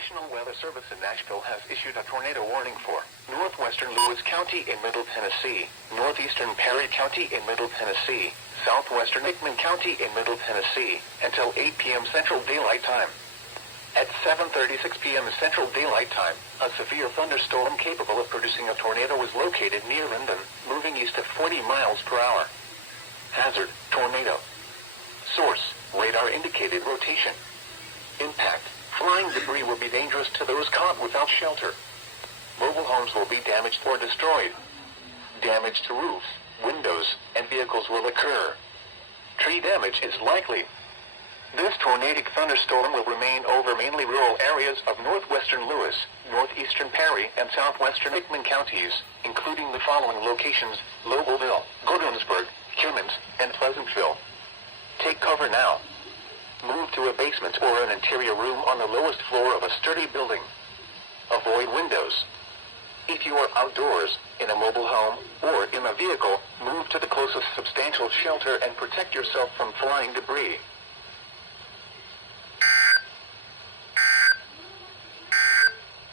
National Weather Service in Nashville has issued a tornado warning for northwestern Lewis County in Middle Tennessee, northeastern Perry County in Middle Tennessee, southwestern Hickman County in Middle Tennessee, until 8 p.m. Central Daylight Time. At 7:36 p.m. Central Daylight Time, a severe thunderstorm capable of producing a tornado was located near Linden, moving east at 40 miles per hour. Hazard, tornado. Source, radar indicated rotation. Impact, flying debris will be dangerous to those caught without shelter. Mobile homes will be damaged or destroyed. Damage to roofs, windows, and vehicles will occur. Tree damage is likely. This tornadic thunderstorm will remain over mainly rural areas of northwestern Lewis, northeastern Perry, and southwestern Hickman counties, including the following locations: Lobelville, Gordonsburg, Cummins, and Pleasantville. Take cover now. Move to a basement or an interior room on the lowest floor of a sturdy building. Avoid windows. If you are outdoors, in a mobile home, or in a vehicle, move to the closest substantial shelter and protect yourself from flying debris.